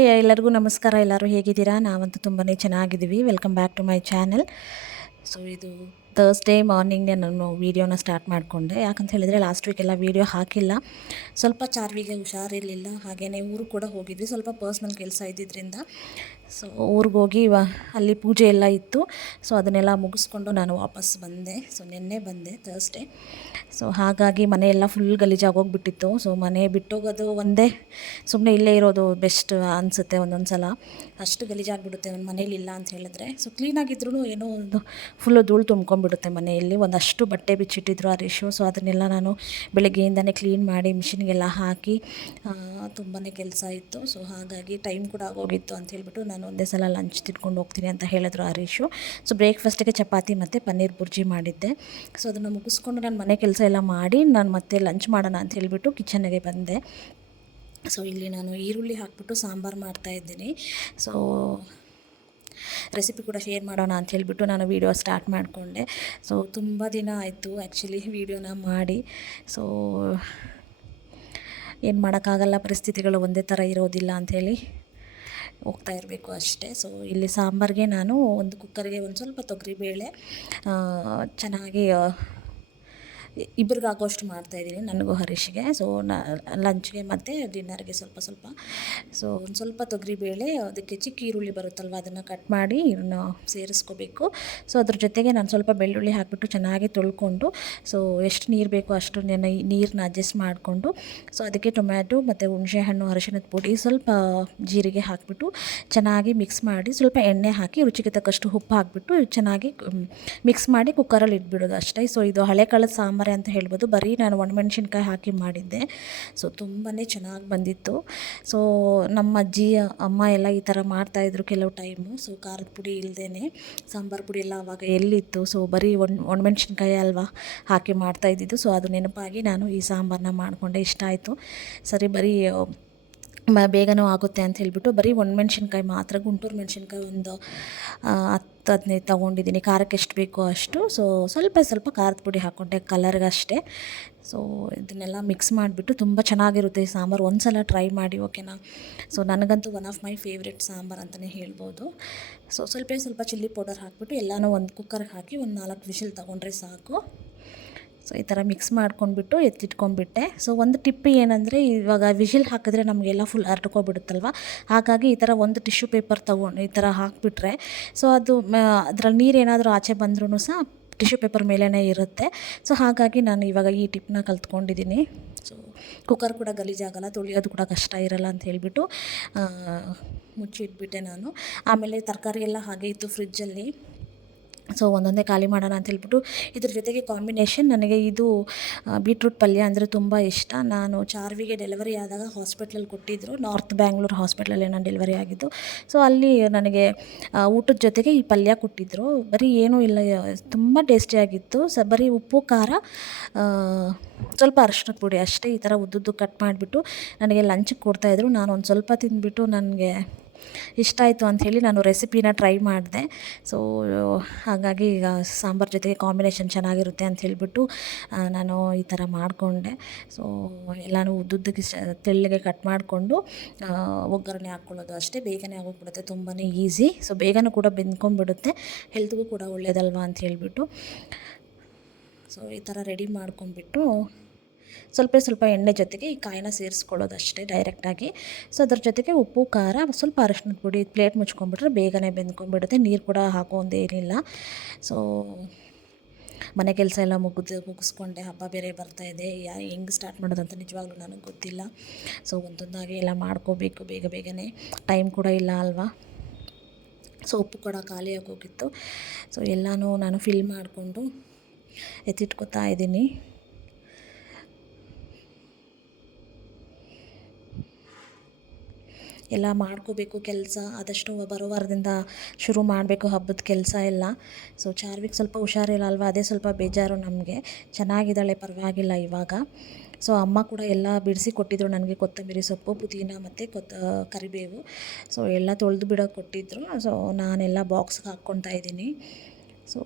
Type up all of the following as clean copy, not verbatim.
Hi ಎಲ್ಲರಿಗೂ ನಮಸ್ಕಾರ. ಎಲ್ಲರೂ ಹೇಗಿದ್ದೀರಾ? ನಾವಂತೂ ತುಂಬಾ ಚೆನ್ನಾಗಿದ್ದೀವಿ. Welcome back to my channel. So ಇದು ಥರ್ಸ್ಡೇ ಮಾರ್ನಿಂಗ್ಗೆ ನಾನು ವೀಡಿಯೋನ ಸ್ಟಾರ್ಟ್ ಮಾಡಿಕೊಂಡೆ. ಯಾಕಂತ ಹೇಳಿದರೆ ಲಾಸ್ಟ್ ವೀಕೆಲ್ಲ ವೀಡಿಯೋ ಹಾಕಿಲ್ಲ. ಸ್ವಲ್ಪ ಚಾರ್ವಿಗೆ ಹುಷಾರಿರಲಿಲ್ಲ, ಹಾಗೆಯೇ ಊರು ಕೂಡ ಹೋಗಿದ್ವಿ. ಸ್ವಲ್ಪ ಪರ್ಸ್ನಲ್ ಕೆಲಸ ಇದ್ದಿದ್ದರಿಂದ ಸೊ ಊರಿಗೆ ಹೋಗಿ ಅಲ್ಲಿ ಪೂಜೆ ಎಲ್ಲ ಇತ್ತು. ಸೊ ಅದನ್ನೆಲ್ಲ ಮುಗಿಸ್ಕೊಂಡು ನಾನು ವಾಪಸ್ ಬಂದೆ. ಸೊ ನಿನ್ನೆ ಬಂದೆ ಥರ್ಸ್ಡೇ. ಸೊ ಹಾಗಾಗಿ ಮನೆಯೆಲ್ಲ ಫುಲ್ ಗಲೀಜಾಗೋಗ್ಬಿಟ್ಟಿತ್ತು. ಸೊ ಮನೆ ಬಿಟ್ಟೋಗೋದು ಒಂದೇ, ಸುಮ್ಮನೆ ಇಲ್ಲೇ ಇರೋದು ಬೆಸ್ಟ್ ಅನಿಸುತ್ತೆ ಒಂದೊಂದು ಸಲ. ಅಷ್ಟು ಗಲೀಜಾಗಿಬಿಡುತ್ತೆ ಒಂದು ಮನೇಲಿ ಇಲ್ಲ ಅಂತ ಹೇಳಿದ್ರೆ. ಸೊ ಕ್ಲೀನಾಗಿದ್ರೂ ಏನೋ ಒಂದು ಫುಲ್ಲು ಧೂಳು ತುಂಬ್ಕೊಂಡ್ಬಿಡುತ್ತೆ ಮನೆಯಲ್ಲಿ. ಒಂದಷ್ಟು ಬಟ್ಟೆ ಬಿಚ್ಚಿಟ್ಟಿದ್ರು ಹರೀಶು. ಸೊ ಅದನ್ನೆಲ್ಲ ನಾನು ಬೆಳಗ್ಗೆಯಿಂದನೇ ಕ್ಲೀನ್ ಮಾಡಿ ಮಿಷಿನ್ಗೆಲ್ಲ ಹಾಕಿ ತುಂಬಾ ಕೆಲಸ ಇತ್ತು. ಸೊ ಹಾಗಾಗಿ ಟೈಮ್ ಕೂಡ ಆಗೋಗಿತ್ತು ಅಂತ ಹೇಳ್ಬಿಟ್ಟು ನಾನು ಒಂದೇ ಸಲ ಲಂಚ್ ತಿನ್ಕೊಂಡು ಹೋಗ್ತೀನಿ ಅಂತ ಹೇಳಿದ್ರು ಹರೀಶು. ಸೊ ಬ್ರೇಕ್ಫಾಸ್ಟಿಗೆ ಚಪಾತಿ ಮತ್ತು ಪನ್ನೀರ್ ಬುರ್ಜಿ ಮಾಡಿದ್ದೆ. ಸೊ ಅದನ್ನು ಮುಗಿಸ್ಕೊಂಡು ನಾನು ಮನೆ ಕೆಲಸ ಎಲ್ಲ ಮಾಡಿ ನಾನು ಮತ್ತೆ ಲಂಚ್ ಮಾಡೋಣ ಅಂತ ಹೇಳಿಬಿಟ್ಟು ಕಿಚನ್ಗೆ ಬಂದೆ. ಸೊ ಇಲ್ಲಿ ನಾನು ಈರುಳ್ಳಿ ಹಾಕ್ಬಿಟ್ಟು ಸಾಂಬಾರು ಮಾಡ್ತಾಯಿದ್ದೀನಿ. ಸೊ ರೆಸಿಪಿ ಕೂಡ ಶೇರ್ ಮಾಡೋಣ ಅಂತ ಹೇಳಿಬಿಟ್ಟು ನಾನು ವೀಡಿಯೋ ಸ್ಟಾರ್ಟ್ ಮಾಡಿಕೊಂಡೆ. ಸೊ ತುಂಬ ದಿನ ಆಯಿತು ಆ್ಯಕ್ಚುಲಿ ವೀಡಿಯೋನ ಮಾಡಿ. ಸೊ ಏನು ಮಾಡೋಕ್ಕಾಗಲ್ಲ, ಪರಿಸ್ಥಿತಿಗಳು ಒಂದೇ ಥರ ಇರೋದಿಲ್ಲ ಅಂಥೇಳಿ ಹೋಗ್ತಾ ಇರಬೇಕು ಅಷ್ಟೇ. ಸೊ ಇಲ್ಲಿ ಸಾಂಬಾರಿಗೆ ನಾನು ಒಂದು ಕುಕ್ಕರ್ಗೆ ಒಂದು ಸ್ವಲ್ಪ ತೊಗರಿಬೇಳೆ ಚೆನ್ನಾಗಿ ಇಬ್ಬರಿಗಾಗೋಷ್ಟು ಮಾಡ್ತಾಯಿದ್ದೀನಿ, ನನಗೂ ಹರೀಶ್ಗೆ. ಸೊ ಲಂಚ್ಗೆ ಮತ್ತು ಡಿನ್ನರ್ಗೆ ಸ್ವಲ್ಪ ಸ್ವಲ್ಪ. ಸೊ ಒಂದು ಸ್ವಲ್ಪ ತೊಗರಿಬೇಳೆ, ಅದಕ್ಕೆ ಚಿಕ್ಕ ಈರುಳ್ಳಿ ಬರುತ್ತಲ್ವ ಅದನ್ನು ಕಟ್ ಮಾಡಿ ಸೇರಿಸ್ಕೋಬೇಕು. ಸೊ ಅದ್ರ ಜೊತೆಗೆ ನಾನು ಸ್ವಲ್ಪ ಬೆಳ್ಳುಳ್ಳಿ ಹಾಕಿಬಿಟ್ಟು ಚೆನ್ನಾಗಿ ತೊಳ್ಕೊಂಡು, ಸೊ ಎಷ್ಟು ನೀರು ಬೇಕೋ ಅಷ್ಟು ನೀರನ್ನ ಅಡ್ಜಸ್ಟ್ ಮಾಡಿಕೊಂಡು, ಸೊ ಅದಕ್ಕೆ ಟೊಮ್ಯಾಟೊ ಮತ್ತು ಹುಣಸೆಹಣ್ಣು, ಅರಿಶಿಣದ ಪುಡಿ, ಸ್ವಲ್ಪ ಜೀರಿಗೆ ಹಾಕಿಬಿಟ್ಟು ಚೆನ್ನಾಗಿ ಮಿಕ್ಸ್ ಮಾಡಿ, ಸ್ವಲ್ಪ ಎಣ್ಣೆ ಹಾಕಿ ರುಚಿಗೆ ತಕ್ಕಷ್ಟು ಉಪ್ಪು ಹಾಕಿಬಿಟ್ಟು ಚೆನ್ನಾಗಿ ಮಿಕ್ಸ್ ಮಾಡಿ ಕುಕ್ಕರಲ್ಲಿ ಇಟ್ಬಿಡೋದು ಅಷ್ಟೇ. ಸೊ ಇದು ಹಳೆ ಕಾಲದ ಸಾಂಬಾರು ಅಂತ ಹೇಳ್ಬೋದು. ಬರೀ ನಾನು ಒಣಮೆಣ್ಸಿನ್ಕಾಯಿ ಹಾಕಿ ಮಾಡಿದ್ದೆ. ಸೊ ತುಂಬಾ ಚೆನ್ನಾಗಿ ಬಂದಿತ್ತು. ಸೊ ನಮ್ಮ ಅಜ್ಜಿ ಅಮ್ಮ ಎಲ್ಲ ಈ ಥರ ಮಾಡ್ತಾಯಿದ್ರು ಕೆಲವು ಟೈಮು. ಸೊ ಖಾರದ ಪುಡಿ ಇಲ್ಲದೇ ಸಾಂಬಾರು ಪುಡಿ ಎಲ್ಲ ಆವಾಗ ಎಲ್ಲಿತ್ತು. ಸೊ ಬರೀ ಒಣಮೆಣ್ಸಿನ್ಕಾಯಿ ಅಲ್ವಾ ಹಾಕಿ ಮಾಡ್ತಾಯಿದ್ದಿದ್ದು. ಸೊ ಅದು ನೆನಪಾಗಿ ನಾನು ಈ ಸಾಂಬಾರನ್ನ ಮಾಡಿಕೊಂಡೆ. ಇಷ್ಟ ಆಯಿತು. ಸರಿ ಬರೀ ಬೇಗನೂ ಆಗುತ್ತೆ ಅಂತ ಹೇಳಿಬಿಟ್ಟು ಬರೀ ಒಣಮೆಣ್ಸಿನ್ಕಾಯಿ ಮಾತ್ರ, ಗುಂಟೂರು ಮೆಣಸಿನ್ಕಾಯಿ ಒಂದು 10-15 ತೊಗೊಂಡಿದ್ದೀನಿ. ಖಾರಕ್ಕೆ ಎಷ್ಟು ಬೇಕೋ ಅಷ್ಟು. ಸೊ ಸ್ವಲ್ಪ ಖಾರದ ಪುಡಿ ಹಾಕ್ಕೊಂಡೆ ಕಲರ್ಗಷ್ಟೇ. ಸೊ ಇದನ್ನೆಲ್ಲ ಮಿಕ್ಸ್ ಮಾಡಿಬಿಟ್ಟು ತುಂಬ ಚೆನ್ನಾಗಿರುತ್ತೆ ಈ ಸಾಂಬಾರು. ಒಂದು ಸಲ ಟ್ರೈ ಮಾಡಿ, ಓಕೆನಾ? ಸೊ ನನಗಂತೂ one of my favourite sambar ಅಂತಲೇ ಹೇಳ್ಬೋದು. ಸೊ ಸ್ವಲ್ಪ ಚಿಲ್ಲಿ ಪೌಡರ್ ಹಾಕಿಬಿಟ್ಟು ಎಲ್ಲನೂ ಒಂದು ಕುಕ್ಕರ್ಗೆ ಹಾಕಿ ಒಂದು 4 ವಿಷಲ್ ತೊಗೊಂಡ್ರೆ ಸಾಕು. ಸೊ ಈ ಥರ ಮಿಕ್ಸ್ ಮಾಡ್ಕೊಂಡ್ಬಿಟ್ಟು ಎತ್ತಿಟ್ಕೊಂಡ್ಬಿಟ್ಟೆ. ಸೊ ಒಂದು ಟಿಪ್ ಏನಂದರೆ, ಇವಾಗ ವಿಷಿಲ್ ಹಾಕಿದ್ರೆ ನಮಗೆಲ್ಲ ಫುಲ್ ಹರಡ್ಕೊಬಿಡುತ್ತಲ್ವ. ಹಾಗಾಗಿ ಈ ಥರ ಒಂದು ಟಿಶ್ಯೂ ಪೇಪರ್ ತೊಗೊಂಡು ಈ ಥರ ಹಾಕಿಬಿಟ್ರೆ, ಸೊ ಅದು ಅದರಲ್ಲಿ ನೀರೇನಾದರೂ ಆಚೆ ಬಂದ್ರೂ ಸಹ ಟಿಶ್ಯೂ ಪೇಪರ್ ಮೇಲೇ ಇರುತ್ತೆ. ಸೊ ಹಾಗಾಗಿ ನಾನು ಇವಾಗ ಈ ಟಿಪ್ನ ಕಲ್ತ್ಕೊಂಡಿದ್ದೀನಿ. ಸೊ ಕುಕ್ಕರ್ ಕೂಡ ಗಲೀಜಾಗಲ್ಲ, ತೊಳೆಯೋದು ಕೂಡ ಕಷ್ಟ ಇರಲ್ಲ ಅಂತ ಹೇಳಿಬಿಟ್ಟು ಮುಚ್ಚಿಟ್ಬಿಟ್ಟೆ ನಾನು. ಆಮೇಲೆ ತರಕಾರಿ ಎಲ್ಲ ಹಾಗೆ ಇತ್ತು ಫ್ರಿಜ್ಜಲ್ಲಿ. ಸೊ ಒಂದೊಂದೇ ಖಾಲಿ ಮಾಡೋಣ ಅಂತ ಹೇಳ್ಬಿಟ್ಟು ಇದ್ರ ಜೊತೆಗೆ ಕಾಂಬಿನೇಷನ್ ನನಗೆ ಇದು ಬೀಟ್ರೂಟ್ ಪಲ್ಯ ಅಂದರೆ ತುಂಬ ಇಷ್ಟ. ನಾನು ಚಾರ್ವಿಗೆ ಡೆಲಿವರಿ ಆದಾಗ ಹಾಸ್ಪಿಟ್ಲಲ್ಲಿ ಕೊಟ್ಟಿದ್ದರು, ನಾರ್ತ್ ಬ್ಯಾಂಗ್ಳೂರ್ ಹಾಸ್ಪಿಟ್ಲಲ್ಲಿ ನಾನು ಡೆಲಿವರಿ ಆಗಿದ್ದು. ಸೊ ಅಲ್ಲಿ ನನಗೆ ಊಟದ ಜೊತೆಗೆ ಈ ಪಲ್ಯ ಕೊಟ್ಟಿದ್ದರು. ಬರೀ ಏನೂ ಇಲ್ಲ, ತುಂಬ ಟೇಸ್ಟಿಯಾಗಿತ್ತು. ಬರೀ ಉಪ್ಪು, ಖಾರ, ಸ್ವಲ್ಪ ಅರಿಶಿಣದ ಪುಡಿ ಅಷ್ಟೇ. ಈ ಥರ ಉದ್ದುದ್ದು ಕಟ್ ಮಾಡಿಬಿಟ್ಟು ನನಗೆ ಲಂಚಿಗೆ ಕೊಡ್ತಾಯಿದ್ರು. ನಾನು ಒಂದು ಸ್ವಲ್ಪ ತಿಂದುಬಿಟ್ಟು ನನಗೆ ಇಷ್ಟ ಆಯಿತು ಅಂಥೇಳಿ ನಾನು ರೆಸಿಪಿನ ಟ್ರೈ ಮಾಡಿದೆ. ಸೊ ಹಾಗಾಗಿ ಈಗ ಸಾಂಬಾರು ಜೊತೆಗೆ ಕಾಂಬಿನೇಷನ್ ಚೆನ್ನಾಗಿರುತ್ತೆ ಅಂತ ಹೇಳಿಬಿಟ್ಟು ನಾನು ಈ ಥರ ಮಾಡಿಕೊಂಡೆ. ಸೊ ಎಲ್ಲನೂ ಉದ್ದುದ್ದಕ್ಕೆ ತೆಳ್ಳಗೆ ಕಟ್ ಮಾಡಿಕೊಂಡು ಒಗ್ಗರಣೆ ಹಾಕ್ಕೊಳ್ಳೋದು ಅಷ್ಟೇ. ಬೇಗನೆ ಆಗೋಗ್ಬಿಡುತ್ತೆ, ತುಂಬಾ ಈಸಿ. ಸೊ ಬೇಗನೂ ಕೂಡ ಬೆಂದ್ಕೊಂಡ್ಬಿಡುತ್ತೆ, ಹೆಲ್ತ್ಗೂ ಕೂಡ ಒಳ್ಳೆಯದಲ್ವ ಅಂತ ಹೇಳಿಬಿಟ್ಟು. ಸೊ ಈ ಥರ ರೆಡಿ ಮಾಡ್ಕೊಂಡ್ಬಿಟ್ಟು ಸ್ವಲ್ಪ ಎಣ್ಣೆ ಜೊತೆಗೆ ಈ ಕಾಯಿನ ಸೇರಿಸ್ಕೊಳ್ಳೋದು ಅಷ್ಟೇ ಡೈರೆಕ್ಟಾಗಿ. ಸೊ ಅದ್ರ ಜೊತೆಗೆ ಉಪ್ಪು, ಖಾರ, ಸ್ವಲ್ಪ ಅರಿಶಿಣದ ಪುಡಿ, ಪ್ಲೇಟ್ ಮುಚ್ಕೊಂಡ್ಬಿಟ್ರೆ ಬೇಗನೆ ಬೆಂದ್ಕೊಂಡ್ಬಿಡುತ್ತೆ. ನೀರು ಕೂಡ ಹಾಕೋಂದೇನಿಲ್ಲ. ಸೊ ಮನೆ ಕೆಲಸ ಎಲ್ಲ ಮುಗಿಸ್ಕೊಂಡೆ. ಹಬ್ಬ ಬೇರೆ ಬರ್ತಾಯಿದೆ, ಹೆಂಗೆ ಸ್ಟಾರ್ಟ್ ಮಾಡೋದಂತ ನಿಜವಾಗ್ಲೂ ನನಗೆ ಗೊತ್ತಿಲ್ಲ. ಸೊ ಒಂದೊಂದಾಗಿ ಎಲ್ಲ ಮಾಡ್ಕೋಬೇಕು ಬೇಗನೆ, ಟೈಮ್ ಕೂಡ ಇಲ್ಲ ಅಲ್ವಾ. ಸೊ ಉಪ್ಪು ಕೂಡ ಖಾಲಿಯಾಗಿ ಹೋಗಿತ್ತು. ಸೊ ಎಲ್ಲನೂ ನಾನು ಫಿಲ್ ಮಾಡಿಕೊಂಡು ಎತ್ತಿಟ್ಕೊತಾ ಇದ್ದೀನಿ. ಎಲ್ಲ ಮಾಡ್ಕೋಬೇಕು ಕೆಲಸ ಆದಷ್ಟು. ಬರೋ ವಾರದಿಂದ ಶುರು ಮಾಡಬೇಕು ಹಬ್ಬದ ಕೆಲಸ ಎಲ್ಲ. ಸೊ ಚಾರ್ವಿಗೆ ಸ್ವಲ್ಪ ಹುಷಾರಿಲ್ಲ ಅಲ್ವಾ, ಅದೇ ಸ್ವಲ್ಪ ಬೇಜಾರು ನಮಗೆ. ಚೆನ್ನಾಗಿದ್ದಾಳೆ, ಪರವಾಗಿಲ್ಲ ಇವಾಗ. ಸೊ ಅಮ್ಮ ಕೂಡ ಎಲ್ಲ ಬಿಡಿಸಿ ಕೊಟ್ಟಿದ್ದರು ನನಗೆ, ಕೊತ್ತಂಬರಿ ಸೊಪ್ಪು, ಪುದೀನ ಮತ್ತು ಕರಿಬೇವು. ಸೊ ಎಲ್ಲ ತೊಳೆದು ಬಿಡೋಕೆ ಕೊಟ್ಟಿದ್ದರು. ಸೊ ನಾನೆಲ್ಲ ಬಾಕ್ಸ್ಗೆ ಹಾಕ್ಕೊತಾ ಇದ್ದೀನಿ. ಸೊ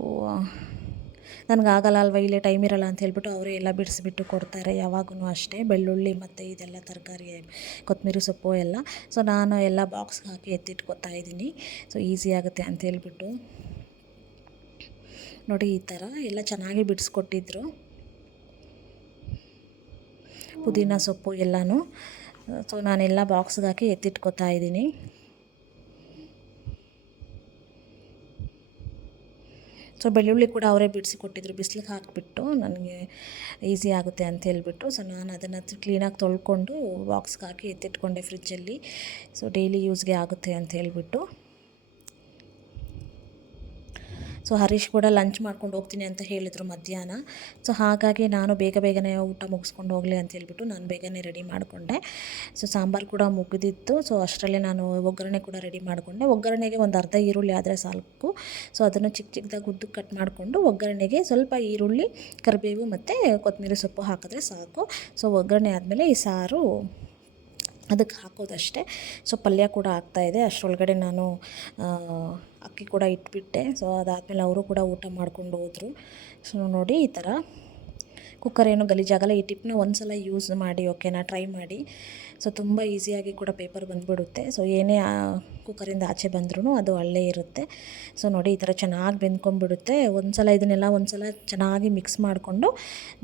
ನನಗಾಗಲ್ಲ ಅಲ್ವ, ಇಲ್ಲೇ ಟೈಮ್ ಇರಲ್ಲ ಅಂತ ಹೇಳ್ಬಿಟ್ಟು ಅವರೇ ಎಲ್ಲ ಬಿಡಿಸ್ಬಿಟ್ಟು ಕೊಡ್ತಾರೆ ಯಾವಾಗೂ ಅಷ್ಟೇ. ಬೆಳ್ಳುಳ್ಳಿ ಮತ್ತು ಇದೆಲ್ಲ ತರಕಾರಿ, ಕೊತ್ತಂಬರಿ ಸೊಪ್ಪು ಎಲ್ಲ. ಸೊ ನಾನು ಎಲ್ಲ ಬಾಕ್ಸ್ಗೆ ಹಾಕಿ ಎತ್ತಿಟ್ಕೊತಾ ಇದ್ದೀನಿ. ಸೊ ಈಸಿ ಆಗುತ್ತೆ ಅಂತ ಹೇಳ್ಬಿಟ್ಟು ನೋಡಿ, ಈ ಥರ ಎಲ್ಲ ಚೆನ್ನಾಗಿ ಬಿಡಿಸ್ಕೊಟ್ಟಿದ್ರು. ಪುದೀನ ಸೊಪ್ಪು ಎಲ್ಲನೂ. ಸೊ ನಾನೆಲ್ಲ ಬಾಕ್ಸ್ಗೆ ಹಾಕಿ ಎತ್ತಿಟ್ಕೊತಾ ಇದ್ದೀನಿ. ಸೊ ಬೆಳ್ಳುಳ್ಳಿ ಕೂಡ ಅವರೇ ಬಿಡಿಸಿ ಕೊಟ್ಟಿದ್ರು, ಬಿಸಿಲಿಗೆ ಹಾಕಿಬಿಟ್ಟು ನನಗೆ ಈಸಿ ಆಗುತ್ತೆ ಅಂತ ಹೇಳ್ಬಿಟ್ಟು. ಸೊ ನಾನು ಅದನ್ನು ಕ್ಲೀನಾಗಿ ತೊಳ್ಕೊಂಡು ಬಾಕ್ಸ್ಗೆ ಹಾಕಿ ಎತ್ತಿಟ್ಕೊಂಡೆ ಫ್ರಿಜ್ಜಲ್ಲಿ. ಸೊ ಡೈಲಿ ಯೂಸ್ಗೆ ಆಗುತ್ತೆ ಅಂತ ಹೇಳ್ಬಿಟ್ಟು. ಸೊ ಹರೀಶ್ ಕೂಡ ಲಂಚ್ ಮಾಡ್ಕೊಂಡು ಹೋಗ್ತೀನಿ ಅಂತ ಹೇಳಿದರು ಮಧ್ಯಾಹ್ನ. ಸೊ ಹಾಗಾಗಿ ನಾನು ಬೇಗನೆ ಊಟ ಮುಗಿಸ್ಕೊಂಡು ಹೋಗಲಿ ಅಂತ ಹೇಳ್ಬಿಟ್ಟು ನಾನು ಬೇಗನೆ ರೆಡಿ ಮಾಡಿಕೊಂಡೆ. ಸೊ ಸಾಂಬಾರು ಕೂಡ ಮುಗಿದಿತ್ತು. ಸೊ ಅಷ್ಟರಲ್ಲೇ ನಾನು ಒಗ್ಗರಣೆ ಕೂಡ ರೆಡಿ ಮಾಡಿಕೊಂಡೆ. ಒಗ್ಗರಣೆಗೆ ಒಂದು ಅರ್ಧ ಈರುಳ್ಳಿ ಆದರೆ ಸಾಕು. ಸೊ ಅದನ್ನು ಚಿಕ್ಕದಾಗಿ ಉದ್ದಕ್ಕೆ ಕಟ್ ಮಾಡಿಕೊಂಡು ಒಗ್ಗರಣೆಗೆ ಸ್ವಲ್ಪ ಈರುಳ್ಳಿ, ಕರಿಬೇವು ಮತ್ತು ಕೊತ್ತಂಬರಿ ಸೊಪ್ಪು ಹಾಕಿದ್ರೆ ಸಾಕು. ಸೊ ಒಗ್ಗರಣೆ ಆದಮೇಲೆ ಈ ಸಾರು ಅದಕ್ಕೆ ಹಾಕೋದಷ್ಟೇ. ಸೊ ಪಲ್ಯ ಕೂಡ ಆಗ್ತಾಯಿದೆ. ಅಷ್ಟರೊಳಗಡೆ ನಾನು ಅಕ್ಕಿ ಕೂಡ ಇಟ್ಬಿಟ್ಟೆ. ಸೊ ಅದಾದಮೇಲೆ ಅವರು ಕೂಡ ಊಟ ಮಾಡ್ಕೊಂಡು ಹೋದರು. ಸೊ ನೋಡಿ, ಈ ಥರ ಕುಕ್ಕರ್ ಏನು ಗಲೀಜಾಗಲ್ಲ. ಈ ಟಿಪ್ನ ಒಂದು ಸಲ ಯೂಸ್ ಮಾಡಿ, ಓಕೆನಾ, ಟ್ರೈ ಮಾಡಿ. ಸೊ ತುಂಬ ಈಸಿಯಾಗಿ ಕೂಡ ಪೇಪರ್ ಬಂದುಬಿಡುತ್ತೆ. ಸೊ ಏನೇ ಕುಕ್ಕರಿಂದ ಆಚೆ ಬಂದ್ರೂ ಅದು ಅಲ್ಲೇ ಇರುತ್ತೆ. ಸೊ ನೋಡಿ, ಈ ಥರ ಚೆನ್ನಾಗಿ ಬೆಂದ್ಕೊಂಡ್ಬಿಡುತ್ತೆ. ಇದನ್ನೆಲ್ಲ ಒಂದು ಸಲ ಚೆನ್ನಾಗಿ ಮಿಕ್ಸ್ ಮಾಡಿಕೊಂಡು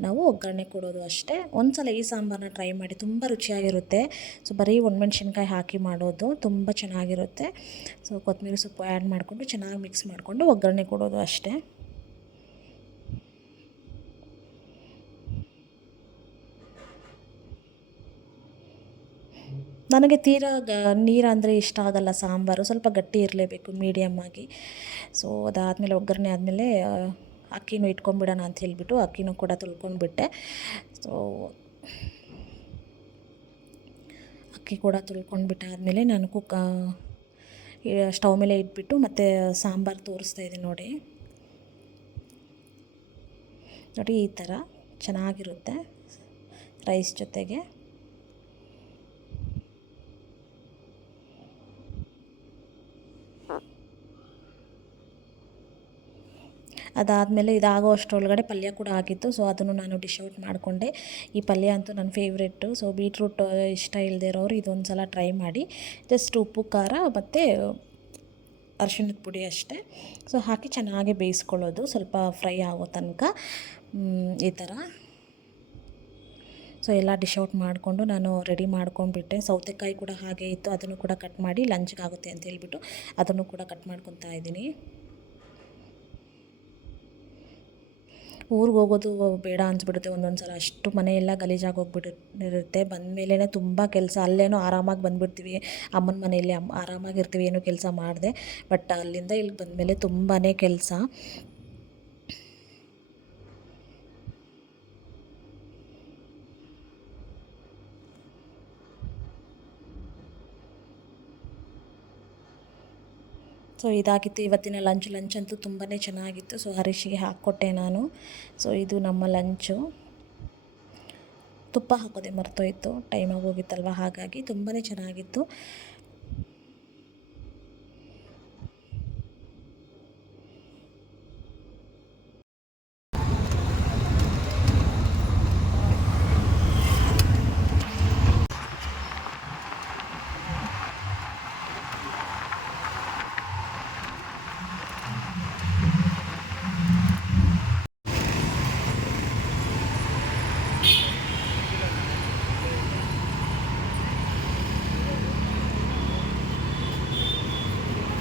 ನಾವು ಒಗ್ಗರಣೆ ಕೊಡೋದು ಅಷ್ಟೇ. ಒಂದು ಸಲ ಈ ಸಾಂಬಾರನ್ನ ಟ್ರೈ ಮಾಡಿ, ತುಂಬ ರುಚಿಯಾಗಿರುತ್ತೆ. ಸೊ ಬರೀ ಒಣಮೆಣ್ಸಿನ್ಕಾಯಿ ಹಾಕಿ ಮಾಡೋದು ತುಂಬ ಚೆನ್ನಾಗಿರುತ್ತೆ. ಸೊ ಕೊತ್ತಂಬರಿ ಸೊಪ್ಪು ಆ್ಯಡ್ ಮಾಡಿಕೊಂಡು ಚೆನ್ನಾಗಿ ಮಿಕ್ಸ್ ಮಾಡಿಕೊಂಡು ಒಗ್ಗರಣೆ ಕೊಡೋದು ಅಷ್ಟೇ. ನನಗೆ ತೀರಾ ನೀರು ಅಂದರೆ ಇಷ್ಟ ಆಗಲ್ಲ. ಸಾಂಬಾರು ಸ್ವಲ್ಪ ಗಟ್ಟಿ ಇರಲೇಬೇಕು, ಮೀಡಿಯಮ್ ಆಗಿ. ಸೊ ಅದಾದಮೇಲೆ ಒಗ್ಗರಣೆ ಆದಮೇಲೆ ಅಕ್ಕಿನೂ ಇಟ್ಕೊಂಡ್ಬಿಡೋಣ ಅಂತ ಹೇಳಿಬಿಟ್ಟು ಅಕ್ಕಿನೂ ಕೂಡ ತೊಳ್ಕೊಂಡ್ಬಿಟ್ಟೆ. ಸೊ ಅಕ್ಕಿ ಕೂಡ ತೊಳ್ಕೊಂಡ್ಬಿಟ್ಟಾದಮೇಲೆ ನಾನು ಸ್ಟವ್ ಮೇಲೆ ಇಟ್ಬಿಟ್ಟು ಮತ್ತು ಸಾಂಬಾರು ತೋರಿಸ್ತಾ ಇದ್ದೀನಿ ನೋಡಿ. ಈ ಥರ ಚೆನ್ನಾಗಿರುತ್ತೆ ರೈಸ್ ಜೊತೆಗೆ. ಅದಾದಮೇಲೆ ಇದಾಗೋ ಅಷ್ಟರೊಳಗಡೆ ಪಲ್ಯ ಕೂಡ ಆಗಿತ್ತು. ಸೊ ಅದನ್ನು ನಾನು ಡಿಶ್ ಔಟ್ ಮಾಡಿಕೊಂಡೆ. ಈ ಪಲ್ಯ ಅಂತೂ ನನ್ನ ಫೇವ್ರೆಟ್ಟು. ಸೊ ಬೀಟ್ರೂಟ್ ಇಷ್ಟ ಇಲ್ಲದೆ ಇರೋರು ಇದೊಂದು ಸಲ ಟ್ರೈ ಮಾಡಿ. ಜಸ್ಟ್ ಉಪ್ಪು, ಖಾರ ಮತ್ತು ಅರಿಶಿಣದ ಪುಡಿ ಅಷ್ಟೇ. ಸೊ ಹಾಕಿ ಚೆನ್ನಾಗಿ ಬೇಯಿಸ್ಕೊಳ್ಳೋದು ಸ್ವಲ್ಪ ಫ್ರೈ ಆಗೋ ತನಕ. ಈ ಥರ ಸೊ ಎಲ್ಲ ಡಿಶ್ ಔಟ್ ಮಾಡಿಕೊಂಡು ನಾನು ರೆಡಿ ಮಾಡ್ಕೊಂಡ್ಬಿಟ್ಟೆ. ಸೌತೆಕಾಯಿ ಕೂಡ ಹಾಗೆ ಇತ್ತು, ಅದನ್ನು ಕೂಡ ಕಟ್ ಮಾಡಿ ಲಂಚ್ಗೆ ಆಗುತ್ತೆ ಅಂತ ಹೇಳ್ಬಿಟ್ಟು ಅದನ್ನು ಕೂಡ ಕಟ್ ಮಾಡ್ಕೊತಾ ಇದ್ದೀನಿ. ಊರಿಗೆ ಹೋಗೋದು ಬೇಡ ಅನ್ಸ್ಬಿಡುತ್ತೆ ಒಂದೊಂದು ಸಲ. ಅಷ್ಟು ಮನೆಯೆಲ್ಲ ಗಲೀಜಾಗಿ ಹೋಗ್ಬಿಟ್ಟಿರುತ್ತೆ. ಬಂದಮೇಲೆ ತುಂಬ ಕೆಲಸ. ಅಲ್ಲೇನೋ ಆರಾಮಾಗಿ ಬಂದುಬಿಡ್ತೀವಿ, ಅಮ್ಮನ ಮನೆಯಲ್ಲಿ ಆರಾಮಾಗಿರ್ತೀವಿ, ಏನೂ ಕೆಲಸ ಮಾಡಿದೆ. ಬಟ್ ಅಲ್ಲಿಂದ ಇಲ್ಲಿಗೆ ಬಂದಮೇಲೆ ತುಂಬಾ ಕೆಲಸ. ಸೊ ಇದಾಗಿತ್ತು ಇವತ್ತಿನ ಲಂಚ್ ಅಂತೂ ತುಂಬಾ ಚೆನ್ನಾಗಿತ್ತು. ಸೊ ಹರೀಶಿಗೆ ಹಾಕ್ಕೊಟ್ಟೆ ನಾನು. ಸೊ ಇದು ನಮ್ಮ ಲಂಚು. ತುಪ್ಪ ಹಾಕೋದೆ ಮರ್ತೋಯ್ತು, ಟೈಮಾಗಿ ಹೋಗಿತ್ತಲ್ವ, ಹಾಗಾಗಿ ತುಂಬಾ ಚೆನ್ನಾಗಿತ್ತು.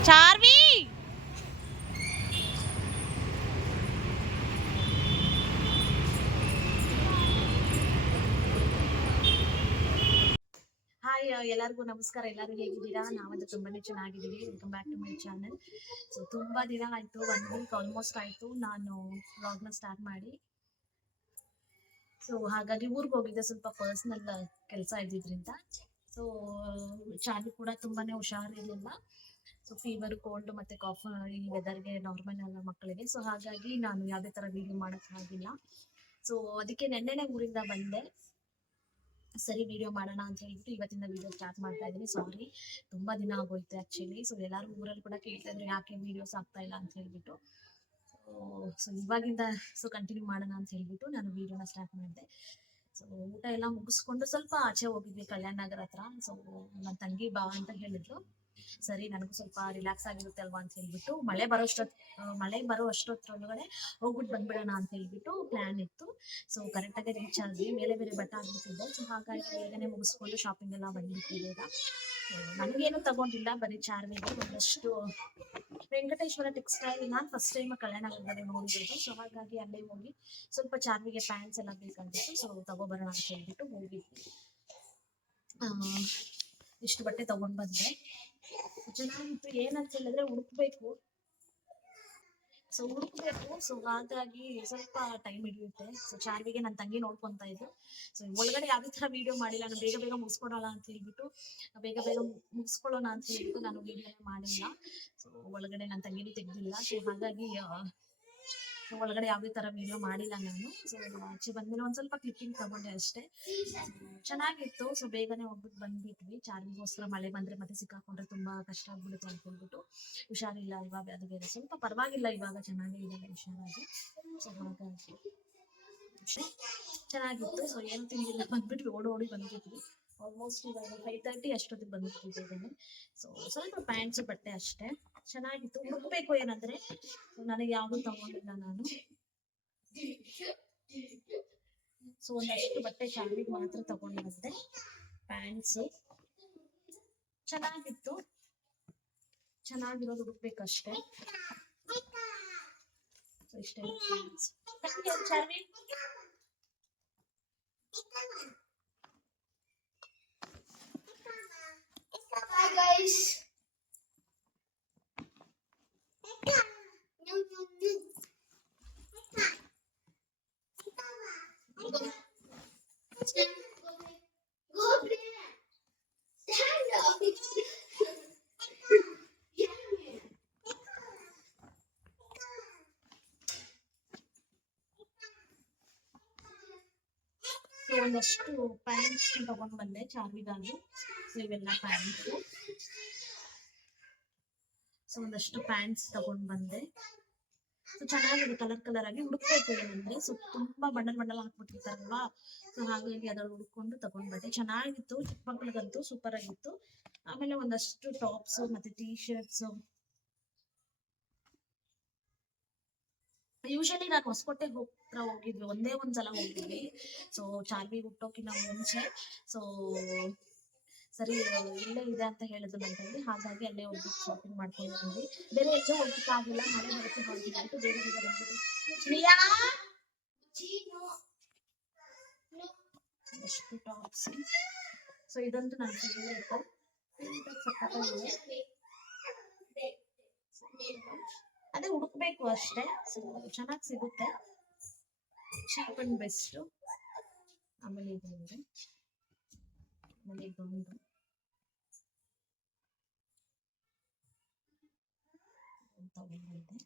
ಚಾರ್ವಿ, ಹಾಯ್ ಎಲ್ಲರಿಗೂ ನಮಸ್ಕಾರ. ಎಲ್ಲರೂ ಹೇಗಿದ್ದೀರಾ? ನಾವಂತೂ ತುಂಬಾನೇ ಚೆನ್ನಾಗಿದ್ದೀವಿ. Welcome back to my channel. So ತುಂಬ ದಿನ ಆಯಿತು, 1 ವೀಕ್ ಆಲ್ಮೋಸ್ಟ್ ಆಯಿತು ನಾನು ವ್ಲಾಗ್ನ ಸ್ಟಾರ್ಟ್ ಮಾಡಿ. ಸೊ ಹಾಗಾಗಿ ಊರಿಗೆ ಹೋಗಿದ್ದೆ, ಸ್ವಲ್ಪ ಪರ್ಸ್ನಲ್ ಕೆಲಸ ಇದ್ದಿದ್ರಿಂದ. ಸೊ ಚಾಲಿ ಕೂಡ ತುಂಬಾ ಹುಷಾರಿರಲಿಲ್ಲ. ಸೊ ಫೀವರ್, ಕೋಲ್ಡ್ ಮತ್ತು ಕಾಫ್ ಈ ವೆದರ್ಗೆ ನಾರ್ಮಲ್ ಅಲ್ಲ ಮಕ್ಕಳಿಗೆ. ಸೊ ಹಾಗಾಗಿ ನಾನು ಯಾವುದೇ ಥರ ವೀಡಿಯೋ ಮಾಡೋಕ್ಕಾಗಿಲ್ಲ. ಸೊ ಅದಕ್ಕೆ ನೆನ್ನೆನೇ ಊರಿಂದ ಬಂದೆ. ಸರಿ ವಿಡಿಯೋ ಮಾಡೋಣ ಅಂತ ಹೇಳ್ಬಿಟ್ಟು ಇವತ್ತಿಂದ ವಿಡಿಯೋ ಸ್ಟಾರ್ಟ್ ಮಾಡ್ತಾ ಇದ್ದೀನಿ. ಸಾರಿ, ತುಂಬ ದಿನ ಆಗೋಯ್ತು ಆ್ಯಕ್ಚುಲಿ. ಸೊ ಎಲ್ಲರೂ ಊರಲ್ಲಿ ಕೂಡ ಕೇಳ್ತಾ ಇದ್ರು ಯಾಕೆ ವೀಡಿಯೋಸ್ ಆಗ್ತಾ ಇಲ್ಲ ಅಂತ ಹೇಳ್ಬಿಟ್ಟು. ಸೊ ಇವಾಗಿಂದ ಕಂಟಿನ್ಯೂ ಮಾಡೋಣ ಅಂತ ಹೇಳ್ಬಿಟ್ಟು ನಾನು ವೀಡಿಯೋನ ಸ್ಟಾರ್ಟ್ ಮಾಡಿದೆ. ಸೊ ಊಟ ಎಲ್ಲ ಮುಗಿಸ್ಕೊಂಡು ಸ್ವಲ್ಪ ಆಚೆ ಹೋಗಿದ್ವಿ ಕಲ್ಯಾಣ ನಗರ ಹತ್ರ. ಸೊ ನನ್ನ ತಂಗಿ ಬಾ ಅಂತ ಹೇಳಿದ್ರು. ಸರಿ ನನಗೂ ಸ್ವಲ್ಪ ರಿಲ್ಯಾಕ್ಸ್ ಆಗಿರುತ್ತೆ ಅಲ್ವಾ ಅಂತ ಹೇಳ್ಬಿಟ್ಟು ಮಳೆ ಬರೋ ಅಷ್ಟೊತ್ತರೊಳಗಡೆ ಹೋಗ್ಬಿಟ್ಟು ಬಂದ್ಬಿಡೋಣ ಅಂತ ಹೇಳ್ಬಿಟ್ಟು ಪ್ಲಾನ್ ಇತ್ತು. ಸೊ ಕರೆಕ್ಟಾಗಿ ರೀಚ್ ಆದ್ವಿ. ಮೇಲೆ ಬೇರೆ ಬಟ್ಟ ಆಗ್ಬಿಟ್ಟಿದ್ದೆ. ಸೊ ಹಾಗಾಗಿ ಬೇಗನೆ ಮುಗಿಸ್ಕೊಂಡು ಶಾಪಿಂಗ್ ಎಲ್ಲ ಬಂದ್ಬಿಟ್ಟು ಬೇಗ. ನನಗೇನು ತಗೊಂಡಿಲ್ಲ, ಬರೀ ಚಾರ್ಮಿಗೆ ಒಂದಷ್ಟು ವೆಂಕಟೇಶ್ವರ ಟೆಕ್ಸ್ಟೈಲ್ ನಾನು ಫಸ್ಟ್ ಟೈಮ್ ಕಲ್ಯಾಣದಲ್ಲಿ ನೋಡಿರೋದು. ಸೊ ಹಾಗಾಗಿ ಅಲ್ಲೇ ಹೋಗಿ ಸ್ವಲ್ಪ ಚಾರ್ಮಿಗೆ ಪ್ಯಾಂಟ್ಸ್ ಎಲ್ಲ ಬೇಕಂತಿತ್ತು. ಸೊ ತಗೊಬರೋಣ ಅಂತ ಹೇಳ್ಬಿಟ್ಟು ಹೋಗಿದ್ವಿ. ಇಷ್ಟು ಬಟ್ಟೆ ತಗೊಂಡ್ ಬಂದೆ. ಚೆನ್ನಾಗಿತ್ತು. ಏನಂತ ಹೇಳಿದ್ರೆ ಹುಡುಕ್ಬೇಕು. ಸೊ ಹಾಗಾಗಿ ಸ್ವಲ್ಪ ಟೈಮ್ ಹಿಡಿಯುತ್ತೆ. ಸೊ ಚಾರ್ವಿಗೆ ನನ್ನ ತಂಗಿ ನೋಡ್ಕೊಂತ ಇದ್ರು. ಸೊ ಒಳಗಡೆ ಯಾವುದೇ ತರ ವಿಡಿಯೋ ಮಾಡಿಲ್ಲ. ನಾನು ಬೇಗ ಬೇಗ ಮುಗಿಸ್ಕೊಡೋಣ ಅಂತ ಹೇಳ್ಬಿಟ್ಟು ಮುಗಿಸ್ಕೊಳ್ಳೋಣ ಅಂತ ಹೇಳ್ಬಿಟ್ಟು ನಾನು ವಿಡಿಯೋ ಮಾಡಿಲ್ಲ. ಸೊ ಒಳಗಡೆ ನನ್ನ ತಂಗಿನೂ ತೆಗ್ದಿಲ್ಲ. ಸೊ ಹಾಗಾಗಿ ಒಳಗಡೆ ಯಾವುದೇ ತರ ವಿಡಿಯೋ ಮಾಡಿಲ್ಲ ನಾನು. ಸೊ ಆಚೆ ಬಂದ್ಮೇಲೆ ಒಂದ್ ಸ್ವಲ್ಪ ಕ್ಲಿಪ್ಪಿಂಗ್ ತಗೊಂಡೆ ಅಷ್ಟೇ. ಚೆನ್ನಾಗಿತ್ತು. ಸೊ ಬೇಗನೆ ಹೋಗ್ಬಿಟ್ಟು ಬಂದ್ಬಿಟ್ವಿ. ಚಾರ್ಜಿಗೋಸ್ಕರ ಮಳೆ ಬಂದ್ರೆ ಮತ್ತೆ ಸಿಕ್ಕಾಕೊಂಡ್ರೆ ತುಂಬಾ ಕಷ್ಟ ಆಗ್ಬಿಡುತ್ತೆ ಅಂತ ಹೇಳ್ಬಿಟ್ಟು. ಹುಷಾರಿಲ್ಲ ಅಲ್ವಾ, ಅದು ಬೇರೆ. ಸ್ವಲ್ಪ ಪರವಾಗಿಲ್ಲ, ಇವಾಗ ಚೆನ್ನಾಗೇ ಇದ್ದಾಳೆ ಹುಷಾರಾಗಿ. ಸೊ ಹಾಗಾಗಿ ಚೆನ್ನಾಗಿತ್ತು. ಸೊ ಏನು ತಿಂದಿಲ್ಲ, ಬಂದ್ಬಿಟ್ವಿ, ಓಡಿ ಬಂದ್ಬಿಟ್ವಿ. ಆಲ್ಮೋಸ್ಟ್ ಇವಾಗ 5:30 ಅಷ್ಟೊತ್ತಿಗೆ ಬಂದ್ಬಿಟ್ಟಿದ್ದೇನೆ. ಸೊ ಸ್ವಲ್ಪ ಪ್ಯಾಂಟ್ಸು ಬಟ್ಟೆ ಅಷ್ಟೇ. ಚೆನ್ನಾಗಿತ್ತು. ಹುಡುಕ್ಬೇಕು ಏನಂದ್ರೆ ನನಗೆ ಯಾವ್ದು ತಗೊಂಡಿಲ್ಲ ನಾನು. ಸೊ ಒಂದಷ್ಟು ಬಟ್ಟೆ ಚಾರ್ವಿಗೆ ಮಾತ್ರ ತಗೊಂಡು ಬಂದೆ. ಪ್ಯಾಂಟ್ಸು ಚೆನ್ನಾಗಿತ್ತು. ಚೆನ್ನಾಗಿರೋದು ಹುಡುಕ್ಬೇಕಷ್ಟೇ. ಸೊ ಇಷ್ಟೇ ಚಾರ್ವಿ. Guys. ಒಂದಷ್ಟು ಪ್ಯಾಂಟ್ಸ್ ತಗೊಂಡ್ ಬಂದೆ ಚಾರ್ವಿಗಾಗಿ. ಸೊ ಇವೆಲ್ಲ ಪ್ಯಾಂಟ್ಸ್. ಸೊ ಒಂದಷ್ಟು ಪ್ಯಾಂಟ್ಸ್ ತಗೊಂಡ್ ಬಂದೆ. ಸೊ ಚೆನ್ನಾಗಿದೆ, ಕಲರ್ ಆಗಿ. ಹುಡುಕ್ಬೇಕು ಏನಂದ್ರೆ, ಸೊ ತುಂಬಾ ಬಂಡಲ್ ಹಾಕ್ಬಿಟ್ಟಿರ್ತಾರಲ್ವಾ. ಸೊ ಹಾಗಾಗಿ ಅದ್ರಲ್ಲಿ ಹುಡ್ಕೊಂಡು ತಗೊಂಡ್ ಬಂದೆ. ಚೆನ್ನಾಗಿತ್ತು. ಚಿಕ್ಕ ಮಕ್ಳಿಗಂತೂ ಸೂಪರ್ ಆಗಿತ್ತು. ಆಮೇಲೆ ಒಂದಷ್ಟು ಟಾಪ್ಸ್ ಮತ್ತೆ ಟೀ ಶರ್ಟ್ಸ್. ಯೂಶಲಿ ನಾನು ಹೊಸಕೋಟೆ ಹೋಗಿದ್ವಿ, ಒಂದೇ ಒಂದ್ಸಲ ಹೋಗಿದ್ವಿ. ಸೊ ಚಾರ್ವಿ ಹುಟ್ಟೋಕಿನ್ನ ಮುಂಚೆ. ಸೊ ಸರಿ ಇಲ್ಲೇ ಇದೆ ಅಂತ ಹೇಳಿದ್ರು ನನ್ನ. ಹಾಗಾಗಿ ಅಲ್ಲೇ ಹೋಗಿ ಶಾಪಿಂಗ್ ಮಾಡ್ಕೊಂಡು ಬಂದ್ವಿ. ಬೇರೆ ಎಲ್ಲೂ ಹೋಗ್ಲಿಕ್ಕಾಗಿಲ್ಲ, ಮಳೆ ಬರುತ್ತೆ ಹೋಗ್ಬಿಟ್ಟು ಬೇಗ ಬಂದ್ಬಿಟ್ಟು. ಎಷ್ಟು ಟಾಪ್ಸ್. ಸೊ ಇದಂತೂ ನನ್ನ ಫೇವ್ರೇಟ್. ಅದೇ ಹುಡುಕ್ಬೇಕು ಅಷ್ಟೇ. ಸೊ ಚೆನ್ನಾಗಿ ಸಿಗುತ್ತೆ, ಚೀಪ್ ಅಂಡ್ ಬೆಸ್ಟ್. ಆಮೇಲೆ ಇದೊಂದು, ಆಮೇಲೆ ಇದೊಂದು ತಗೊಂಡಿದ್ದೆ.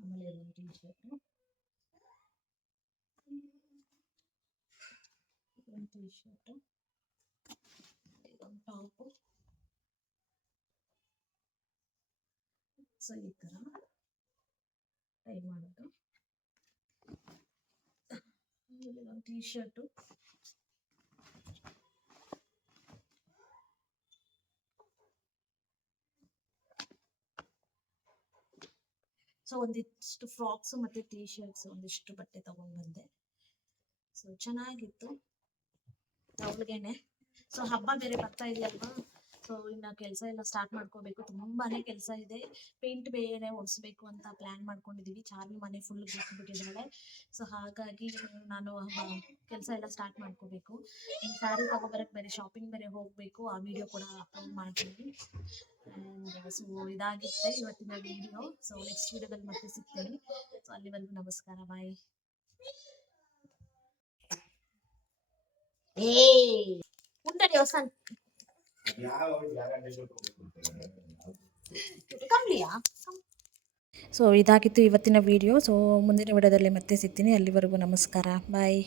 ಆಮೇಲೆ ಇದೊಂದು ಟೀ ಶರ್ಟ್, ಇದೊಂದು ಟಾಪು. ಸೊ ಈ ತರ ಟ್ರೈ ಮಾಡೋದು. ಒಂದು ಟೀ ಶರ್ಟು. ಸೊ ಒಂದಿಷ್ಟು ಫ್ರಾಕ್ಸ್ ಮತ್ತೆ ಟೀ ಶರ್ಟ್ಸ್, ಒಂದಿಷ್ಟು ಬಟ್ಟೆ ತಗೊಂಡ್ ಬಂದೆ. ಸೊ ಚೆನ್ನಾಗಿತ್ತು. ಅವಳಿಗೇನೆ. ಸೊ ಹಬ್ಬ ಬೇರೆ ಬರ್ತಾ ಇದೆಯಲ್ವಾ. ಸೊ ಇನ್ನ ಕೆಲಸ ಎಲ್ಲ ಸ್ಟಾರ್ಟ್ ಮಾಡ್ಕೋಬೇಕು. ತುಂಬಾನೇ ಕೆಲಸ ಇದೆ. ಪೇಂಟ್ ಬೇರೆ ಹೊಡಿಸ್ಬೇಕು ಅಂತ ಪ್ಲಾನ್ ಮಾಡ್ಕೊಂಡಿದೀವಿ. ಚಾರ್ವಿ ಮನೆ ಫುಲ್ ಬಿಟ್ಟಿದ್ದಾಳೆ. ಸೊ ಹಾಗಾಗಿ ನಾನು ಕೆಲಸ ಎಲ್ಲ ಸ್ಟಾರ್ಟ್ ಮಾಡ್ಕೋಬೇಕು. ಇನ್ನು ಸ್ಯಾರಿ ತಗೋಬರಕ್ ಬೇರೆ ಶಾಪಿಂಗ್ ಬೇರೆ ಹೋಗ್ಬೇಕು. ಆ ವಿಡಿಯೋ ಕೂಡ ಅಪ್ಲೋಡ್ ಮಾಡ್ತೀನಿ. ಸೊ ಇದಾಗಿತ್ತೆ ಇವತ್ತಿನ ವಿಡಿಯೋ. ಸೊ ನೆಕ್ಸ್ಟ್ ವಿಡಿಯೋದಲ್ಲಿ ಮತ್ತೆ ಸಿಗ್ತೀನಿ. ಸೊ ಅಲ್ಲಿವರೆಗೂ ನಮಸ್ಕಾರ, ಬಾಯ್. ಉಂಟಡಿ ಹೊಸ ಸೊ ಇದಾಗಿತ್ತು ಇವತ್ತಿನ ವಿಡಿಯೋ. ಸೊ ಮುಂದಿನ ವಿಡಿಯೋದಲ್ಲಿ ಮತ್ತೆ ಸಿಗ್ತೀನಿ. ಅಲ್ಲಿವರೆಗೂ ನಮಸ್ಕಾರ, ಬಾಯ್.